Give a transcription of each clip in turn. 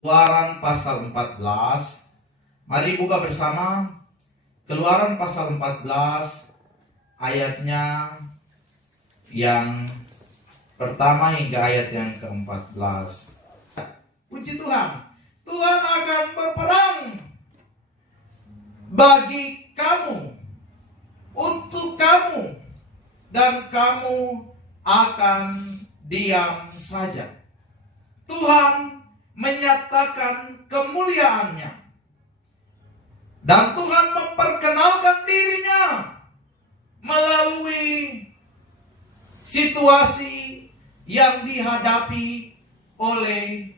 Keluaran pasal 14. Mari buka bersama Keluaran pasal 14 ayatnya yang pertama hingga ayat yang ke-14. Puji Tuhan. Tuhan akan berperang bagi kamu, untuk kamu, dan kamu akan diam saja. Tuhan menyatakan kemuliaannya, dan Tuhan memperkenalkan dirinya melalui situasi yang dihadapi oleh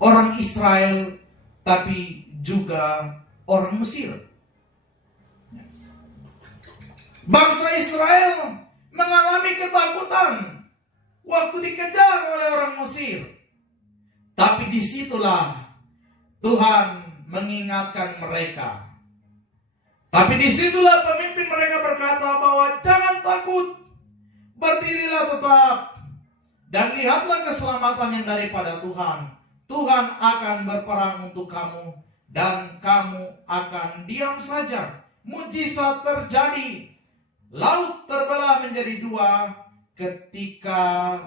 orang Israel, tapi juga orang Mesir. Bangsa Israel mengalami ketakutan waktu dikejar oleh orang Mesir. Tapi disitulah Tuhan mengingatkan mereka. Tapi disitulah pemimpin mereka berkata bahwa jangan takut, berdirilah tetap, dan lihatlah keselamatan yang daripada Tuhan. Tuhan akan berperang untuk kamu, dan kamu akan diam saja. Mujizat terjadi. Laut terbelah menjadi dua ketika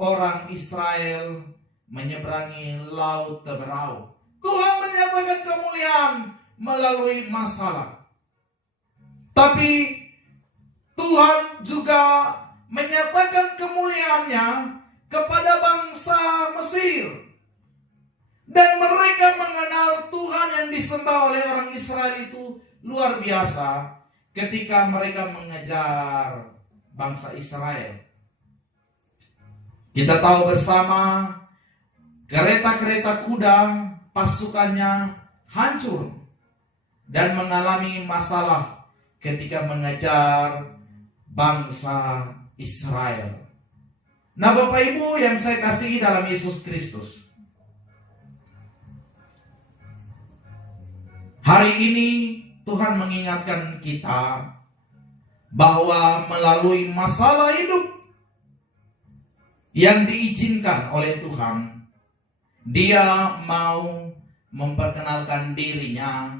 orang Israel menyeberangi laut Teberau. Tuhan menyatakan kemuliaan melalui masalah. Tapi Tuhan juga menyatakan kemuliaannya kepada bangsa Mesir. Dan mereka mengenal Tuhan yang disembah oleh orang Israel itu luar biasa ketika mereka mengejar bangsa Israel. Kita tahu bersama kereta-kereta kuda pasukannya hancur dan mengalami masalah ketika mengejar bangsa Israel. Nah, Bapak Ibu yang saya kasihi dalam Yesus Kristus, hari ini Tuhan mengingatkan kita bahwa melalui masalah hidup yang diizinkan oleh Tuhan, Dia mau memperkenalkan dirinya,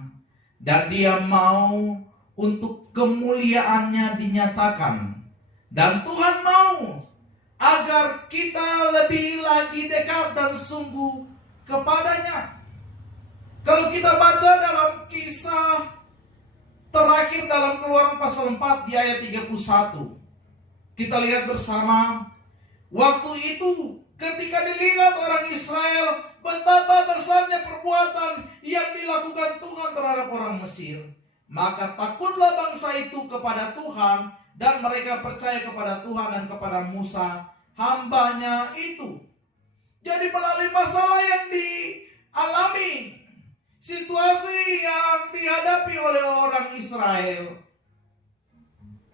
dan Dia mau untuk kemuliaannya dinyatakan. Dan Tuhan mau agar kita lebih lagi dekat dan sungguh kepadanya. Kalau kita baca dalam kisah terakhir dalam Keluaran pasal 4 di ayat 31, kita lihat bersama, waktu itu ketika dilihat orang Israel betapa besarnya perbuatan yang dilakukan Tuhan terhadap orang Mesir, maka takutlah bangsa itu kepada Tuhan, dan mereka percaya kepada Tuhan dan kepada Musa hambanya itu. Jadi melalui masalah yang dialami, situasi yang dihadapi oleh orang Israel,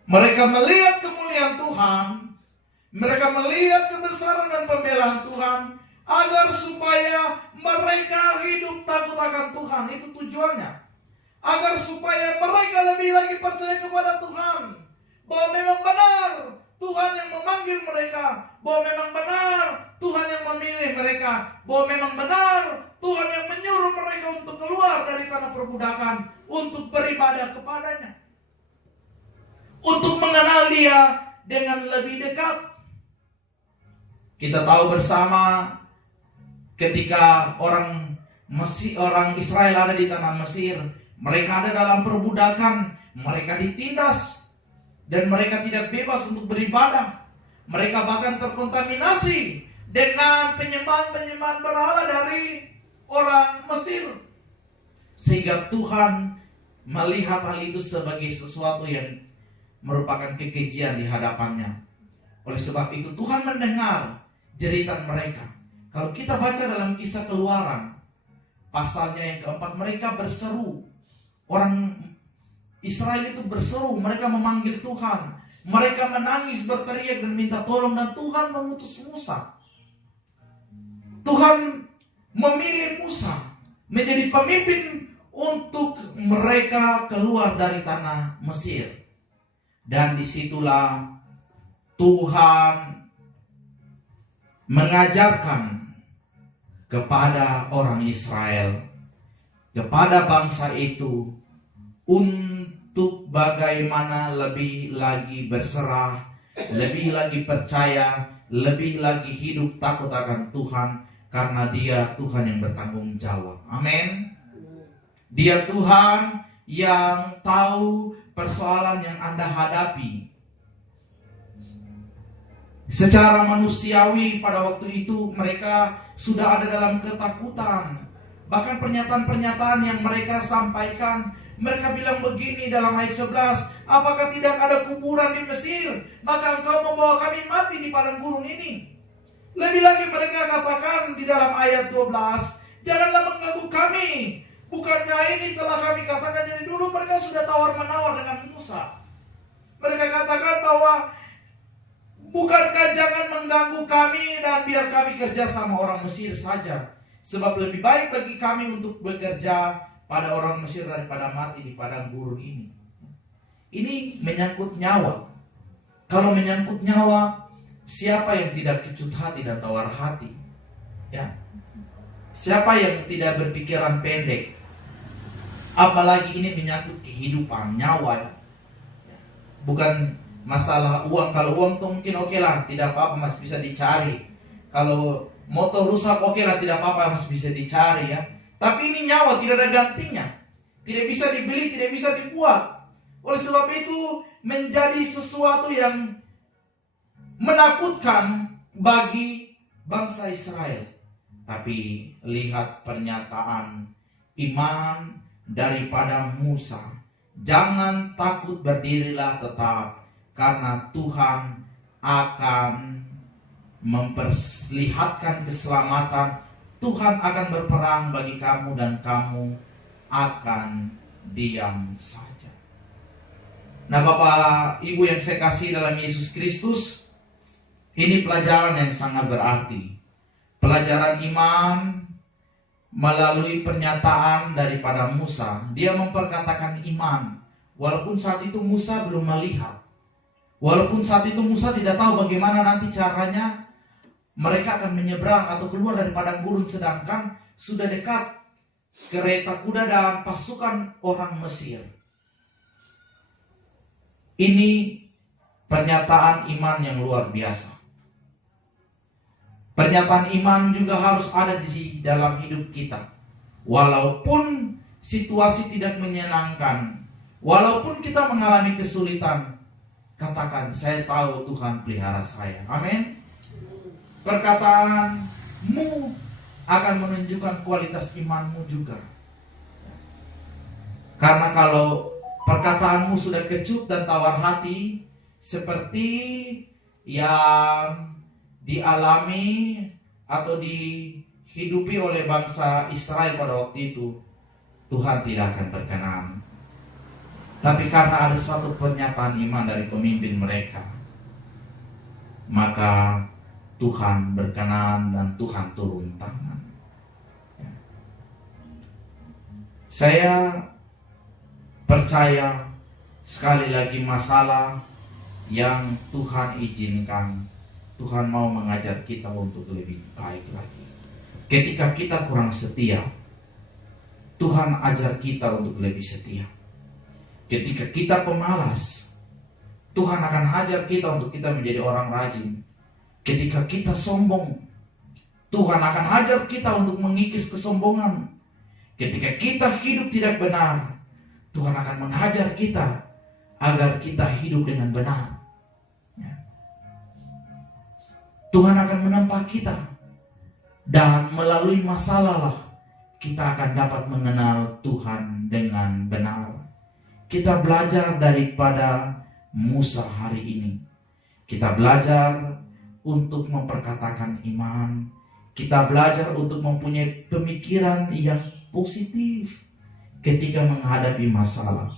mereka melihat kemuliaan Tuhan, mereka melihat kebesaran dan pembelaan Tuhan, agar supaya mereka hidup takut akan Tuhan. Itu tujuannya, agar supaya mereka lebih lagi percaya kepada Tuhan, bahwa memang benar Tuhan yang memanggil mereka, bahwa memang benar Tuhan yang memilih mereka, bahwa memang benar Tuhan yang menyuruh mereka untuk keluar dari tanah perbudakan, untuk beribadah kepadanya, untuk mengenal Dia dengan lebih dekat. Kita tahu bersama ketika orang Israel ada di tanah Mesir, mereka ada dalam perbudakan, mereka ditindas, dan mereka tidak bebas untuk beribadah. Mereka bahkan terkontaminasi dengan penyembahan-penyembahan berhala dari orang Mesir. Sehingga Tuhan melihat hal itu sebagai sesuatu yang merupakan kekejian di hadapannya. Oleh sebab itu Tuhan mendengar jeritan mereka. Kalau kita baca dalam kisah Keluaran pasalnya yang keempat, mereka berseru. Orang Israel itu berseru, mereka memanggil Tuhan, mereka menangis, berteriak dan minta tolong, dan Tuhan mengutus Musa. Tuhan memilih Musa menjadi pemimpin untuk mereka keluar dari tanah Mesir. Dan disitulah Tuhan mengajarkan kepada orang Israel, kepada bangsa itu, untuk bagaimana lebih lagi berserah, lebih lagi percaya, lebih lagi hidup takut akan Tuhan, karena Dia Tuhan yang bertanggung jawab. Amin. Dia Tuhan yang tahu persoalan yang Anda hadapi. Secara manusiawi pada waktu itu mereka sudah ada dalam ketakutan. Bahkan pernyataan-pernyataan yang mereka sampaikan, mereka bilang begini dalam ayat 11, apakah tidak ada kuburan di Mesir, maka engkau membawa kami mati di padang gurun ini. Lebih lagi mereka katakan di dalam ayat 12, janganlah mengganggu kami. Bukankah ini telah kami katakan? Jadi dulu mereka sudah tawar-menawar dengan Musa. Mereka katakan bahwa bukankah jangan mengganggu kami dan biar kami kerja sama orang Mesir saja. Sebab lebih baik bagi kami untuk bekerja pada orang Mesir daripada mati di padang gurun ini. Ini menyangkut nyawa. Kalau menyangkut nyawa, siapa yang tidak kecut hati dan tawar hati? Ya. Siapa yang tidak berpikiran pendek? Apalagi ini menyangkut kehidupan, nyawa. Bukan masalah uang. Kalau uang tuh mungkin oke lah, tidak apa-apa, masih bisa dicari. Kalau motor rusak oke lah, tidak apa-apa, masih bisa dicari ya. Tapi ini nyawa, tidak ada gantinya. Tidak bisa dibeli, tidak bisa dibuat. Oleh sebab itu menjadi sesuatu yang menakutkan bagi bangsa Israel. Tapi lihat pernyataan iman daripada Musa. Jangan takut, berdirilah tetap, karena Tuhan akan memperlihatkan keselamatan. Tuhan akan berperang bagi kamu dan kamu akan diam saja. Nah, Bapak Ibu yang saya kasih dalam Yesus Kristus, ini pelajaran yang sangat berarti. Pelajaran iman melalui pernyataan daripada Musa. Dia memperkatakan iman, walaupun saat itu Musa belum melihat. Walaupun saat itu Musa tidak tahu bagaimana nanti caranya mereka akan menyeberang atau keluar dari padang gurun, sedangkan sudah dekat kereta kuda dan pasukan orang Mesir. Ini pernyataan iman yang luar biasa. Pernyataan iman juga harus ada di dalam hidup kita. Walaupun situasi tidak menyenangkan, walaupun kita mengalami kesulitan, katakan, saya tahu Tuhan pelihara saya. Amin. Perkataanmu akan menunjukkan kualitas imanmu juga. Karena kalau perkataanmu sudah kecut dan tawar hati, seperti yang dialami atau dihidupi oleh bangsa Israel pada waktu itu, Tuhan tidak akan berkenan. Tapi karena ada satu pernyataan iman dari pemimpin mereka, maka Tuhan berkenan dan Tuhan turun tangan. Saya percaya sekali lagi masalah yang Tuhan izinkan, Tuhan mau mengajar kita untuk lebih baik lagi. Ketika kita kurang setia, Tuhan ajar kita untuk lebih setia. Ketika kita pemalas, Tuhan akan ajar kita untuk kita menjadi orang rajin. Ketika kita sombong, Tuhan akan ajar kita untuk mengikis kesombongan. Ketika kita hidup tidak benar, Tuhan akan mengajar kita agar kita hidup dengan benar. Tuhan akan menempa kita, dan melalui masalah lah kita akan dapat mengenal Tuhan dengan benar. Kita belajar daripada Musa hari ini. Kita belajar untuk memperkatakan iman. Kita belajar untuk mempunyai pemikiran yang positif ketika menghadapi masalah.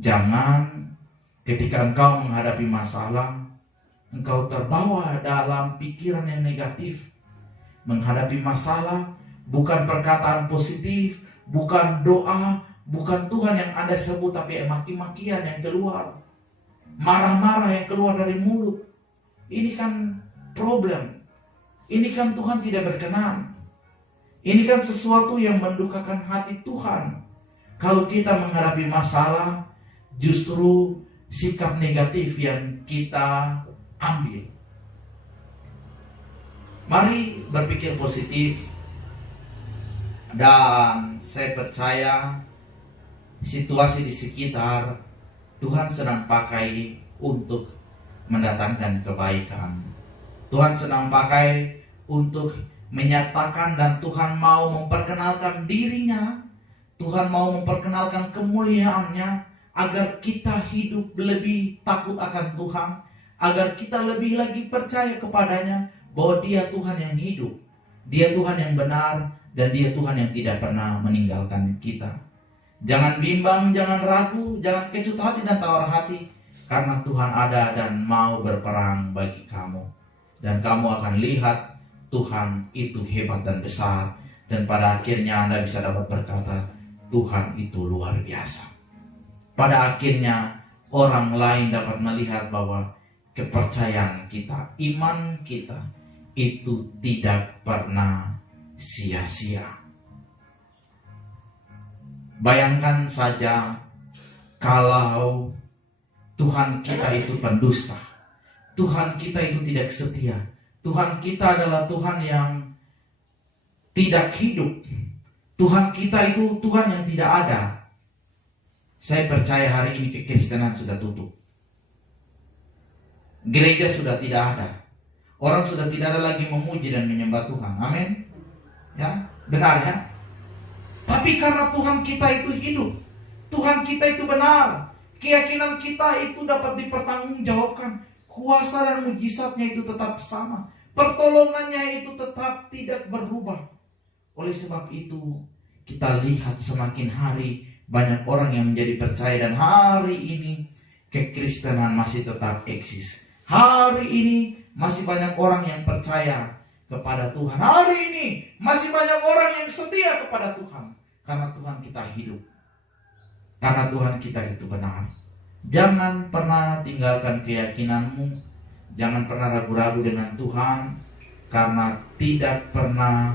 Jangan ketika engkau menghadapi masalah, engkau terbawa dalam pikiran yang negatif. Menghadapi masalah bukan perkataan positif, bukan doa, bukan Tuhan yang Anda sebut, tapi maki-makian yang keluar, marah-marah yang keluar dari mulut. Ini kan problem. Ini kan Tuhan tidak berkenan. Ini kan sesuatu yang mendukakan hati Tuhan. Kalau kita menghadapi masalah, justru sikap negatif yang kita ambil. Mari berpikir positif. Dan saya percaya situasi di sekitar Tuhan sedang pakai untuk mendatangkan kebaikan. Tuhan sedang pakai untuk menyatakan, dan Tuhan mau memperkenalkan dirinya. Tuhan mau memperkenalkan kemuliaannya, agar kita hidup lebih takut akan Tuhan, agar kita lebih lagi percaya kepadanya bahwa Dia Tuhan yang hidup, Dia Tuhan yang benar, dan Dia Tuhan yang tidak pernah meninggalkan kita. Jangan bimbang, jangan ragu, jangan kecut hati dan tawar hati, karena Tuhan ada dan mau berperang bagi kamu. Dan kamu akan lihat Tuhan itu hebat dan besar, dan pada akhirnya Anda bisa dapat berkata, Tuhan itu luar biasa. Pada akhirnya orang lain dapat melihat bahwa kepercayaan kita, iman kita itu tidak pernah sia-sia. Bayangkan saja kalau Tuhan kita itu pendusta, Tuhan kita itu tidak setia, Tuhan kita adalah Tuhan yang tidak hidup, Tuhan kita itu Tuhan yang tidak ada. Saya percaya hari ini kekristenan sudah tutup. Gereja sudah tidak ada. Orang sudah tidak ada lagi memuji dan menyembah Tuhan. Amin. Ya, benar ya. Tapi karena Tuhan kita itu hidup, Tuhan kita itu benar, keyakinan kita itu dapat dipertanggungjawabkan. Kuasa dan mujizatnya itu tetap sama. Pertolongannya itu tetap tidak berubah. Oleh sebab itu, kita lihat semakin hari banyak orang yang menjadi percaya, dan hari ini kekristenan masih tetap eksis. Hari ini masih banyak orang yang percaya kepada Tuhan. Hari ini masih banyak orang yang setia kepada Tuhan, karena Tuhan kita hidup, karena Tuhan kita itu benar. Jangan pernah tinggalkan keyakinanmu, jangan pernah ragu-ragu dengan Tuhan, karena tidak pernah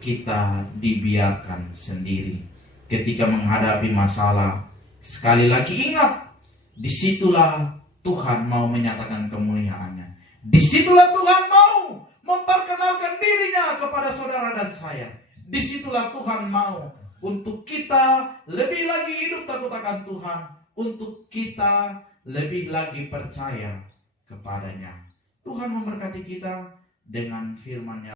kita dibiarkan sendiri ketika menghadapi masalah. Sekali lagi ingat, disitulah Tuhan mau menyatakan kemuliaannya. Disitulah Tuhan mau memperkenalkan dirinya kepada saudara dan saya. Disitulah Tuhan mau untuk kita lebih lagi hidup takut akan Tuhan, untuk kita lebih lagi percaya kepadanya. Tuhan memberkati kita dengan firman-Nya.